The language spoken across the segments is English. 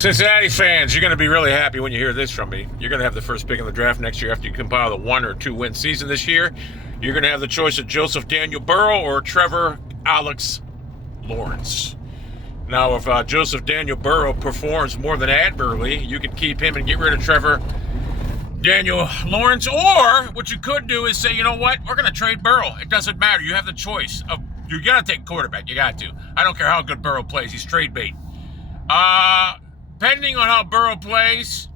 Cincinnati fans, you're going to be really happy when you hear this from me. You're going to have the first pick in the draft next year after you compile the 1 or 2 win season this year. You're going to have the choice of Joseph Daniel Burrow or Trevor Lawrence. Now, if Joseph Daniel Burrow performs more than admirably, you can keep him and get rid of Trevor Daniel Lawrence. Or what you could do is say, you know what, we're going to trade Burrow. It doesn't matter. You have the choice of you're going to take quarterback. You got to. I don't care how good Burrow plays. He's trade bait. Depending on how Burrow plays,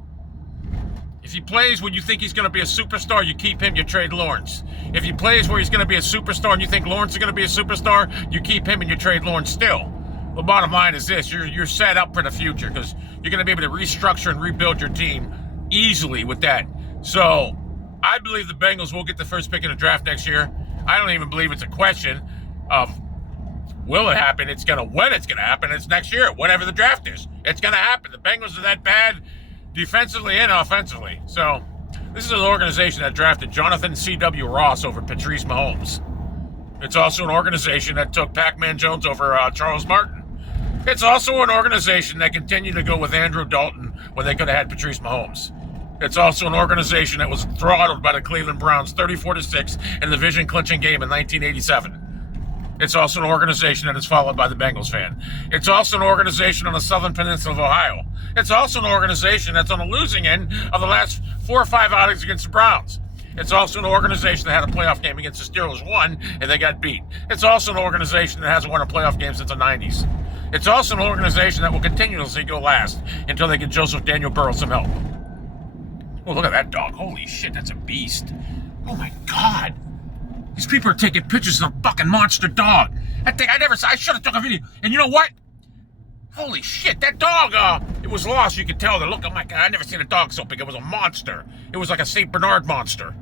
if he plays when you think he's going to be a superstar, you keep him, you trade Lawrence. If he plays where he's going to be a superstar and you think Lawrence is going to be a superstar, you keep him and you trade Lawrence still. The bottom line is this, you're set up for the future because you're going to be able to restructure and rebuild your team easily with that. So I believe the Bengals will get the first pick in the draft next year. I don't even believe it's a question of will it happen? When it's gonna happen. It's next year, whatever the draft is. It's gonna happen. The Bengals are that bad defensively and offensively. So this is an organization that drafted Jonathan C.W. Ross over Patrice Mahomes. It's also an organization that took Pac-Man Jones over Charles Martin. It's also an organization that continued to go with Andrew Dalton when they could have had Patrice Mahomes. It's also an organization that was throttled by the Cleveland Browns 34-6 in the division-clinching game in 1987. It's also an organization that is followed by the Bengals fan. It's also an organization on the southern peninsula of Ohio. It's also an organization that's on the losing end of the last 4 or 5 outings against the Browns. It's also an organization that had a playoff game against the Steelers, won, and they got beat. It's also an organization that hasn't won a playoff game since the 90s. It's also an organization that will continuously go last until they get Joseph Daniel Burrow some help. Oh, look at that dog. Holy shit, that's a beast. Oh my God. These people are taking pictures of a fucking monster dog. I should have took a video. And you know what? Holy shit, that dog, it was lost. You could tell. Look, oh my God, I never seen a dog so big. It was a monster. It was like a St. Bernard monster.